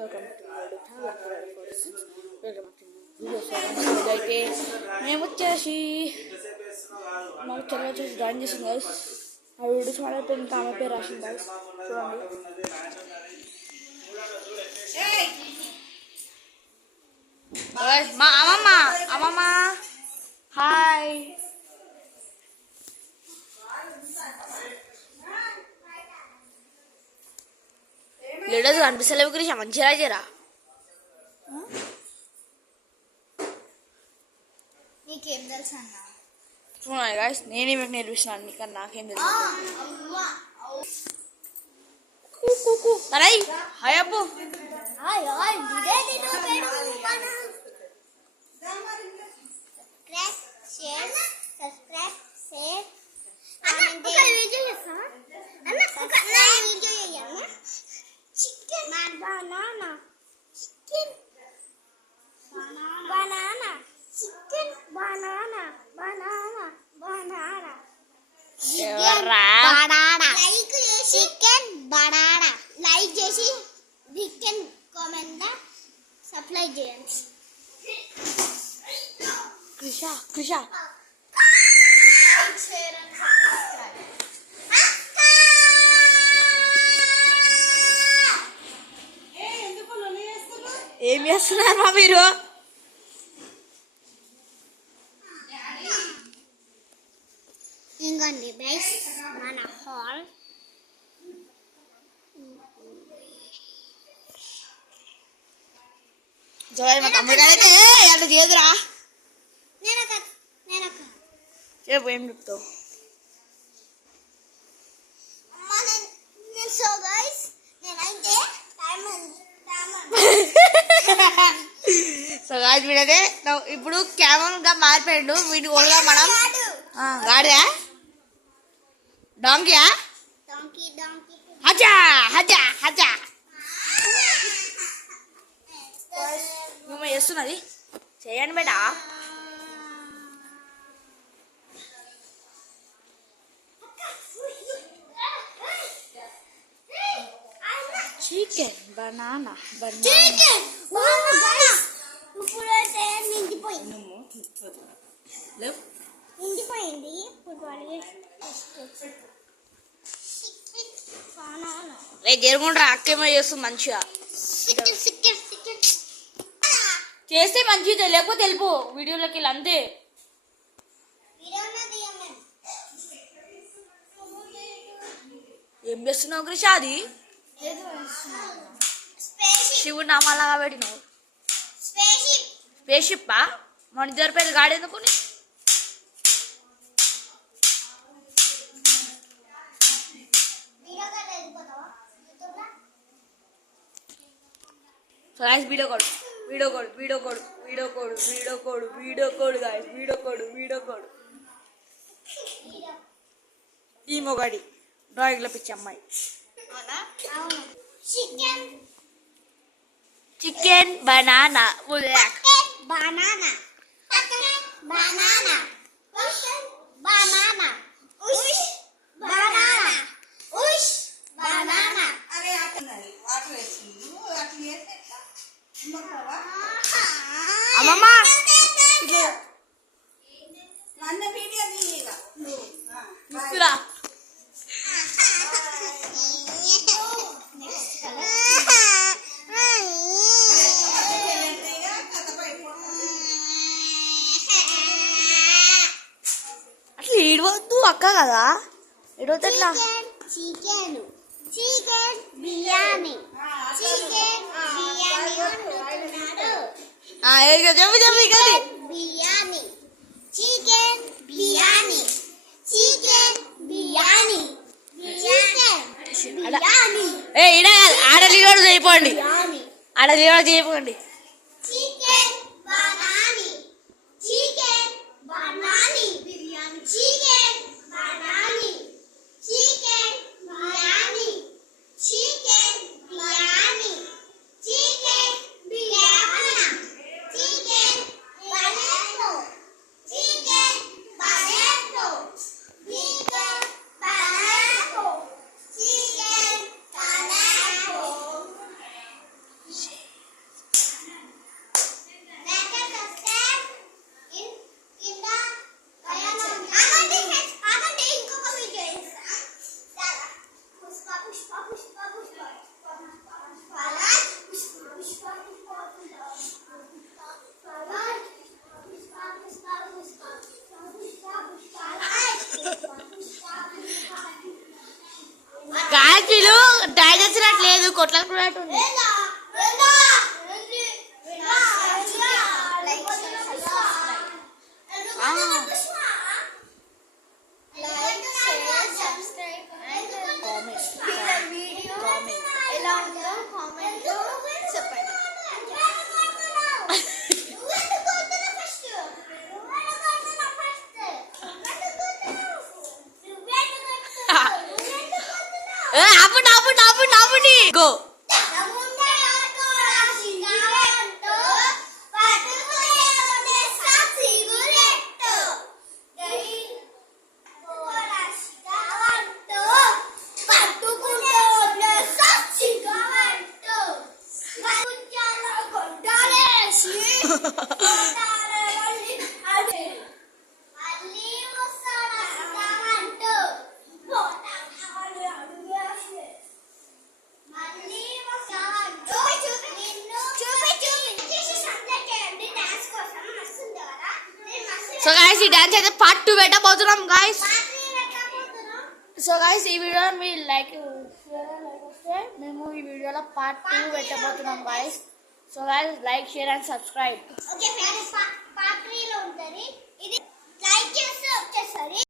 Welcome to అయితే మేము వచ్చేసి మాకు చెల్ల వచ్చేసి డ్రాయింగ్ చేసింది గైస్. ఆ వీడియో చాలా పెద్ద ఆమె పేరు రాసింది గైస్. చూడండి. మా అమ్మమ్మ హాయ్. లీడర్స్ కనిపిస్తలేవు గురించి మంచిగా చేయరా. నీకేం తెలుసు అన్న? చూడండి గాయస్, నేనే మీకు నేర్పిస్తున్నాను, నీకన్నా నాకేం తెలుసు. హాయ్ అబ్బు. లైక్ చేసి చికెన్ కామెంట్ సప్లై చేయండి. కృష ఏం చేస్తున్నారమ్మా మీరు? ఇంకోండి గైస్ మన హాల్. మా తమ్ముడు అయితే అట్లా చేయదురా. చెప్పు, ఏం చెప్తావు? సో గాయ్స్ వీడైతే ఇప్పుడు క్యామల్గా మారిపోయాడు. వీటి కూడా మనం గాడియా డాంకియా హజా హజా హజా మేము చేస్తున్నది చేయండి బేటా. చికెన్ బనానా నిండిపోయింది. రే జరుగుండ్రా, అక్కేమో చేస్తుంది మంచిగా చేస్తే మంచిది, లేకపోతే వెళ్ళిపో వీడియోలోకి వెళ్ళి అంతే. ఏం చేస్తున్నావు కృష? అది శివుడు నామాలాగా పెట్టినావు. స్పేస్ షిప్పా? మన ఇద్దరు పేరు గాడి ఎందుకుని? వీడియో కోడ్ ఈ మొగడి డ్రాయింగ్ లో పిచ్చి అమ్మాయి. చికెన్ బనానా బనానా అమ్మమ్మ ఇస్తురా. అట్లా ఏడవద్దు అక్క కదా, ఏడవద్దు అట్లా. చికెన్ బిర్యానీ ఆడలీడు చేయపోండి, ఆడలీడు చేయపోండి. గాయత్రిలు డైజెస్ట్ లేదు కొట్లాడుకున్నట్టు ఉంది. ఎలా ఉందో కామెంట్ చెప్పండి. ఆపండి గో. సో గైస్ ఈ డాన్స్ అయితే పార్ట్ 2 పెట్టబోతున్నాం గైస్. సో గైస్ ఈ వీడియో మీరు లైక్ వస్తే మేము ఈ వీడియోలో పార్ట్ 2 పెట్టబోతున్నాం guys. So guys like share and subscribe. Okay friends, part 3 లో ఉంటది. ఇది లైక్ చేస్తే వచ్చేసరి